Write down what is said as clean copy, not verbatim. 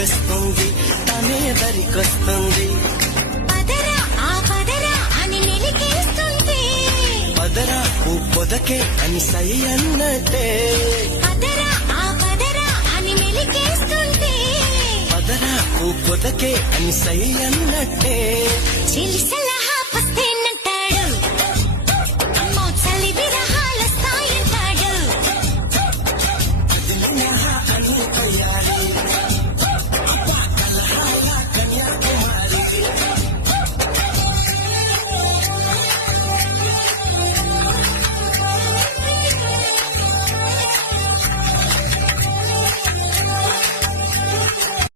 వేస్తుంది తనే దరికొస్తుంది పదరా ఆ పదరా అని మెలికేస్తుంది పదరా ఓ పొదకే అని సై అన్నట్టే పదరా ఆ పదరా అని మెలికేస్తుంది పదరా ఓ పొదకే అని సై అన్నట్టే చెలి సలహా పస్తే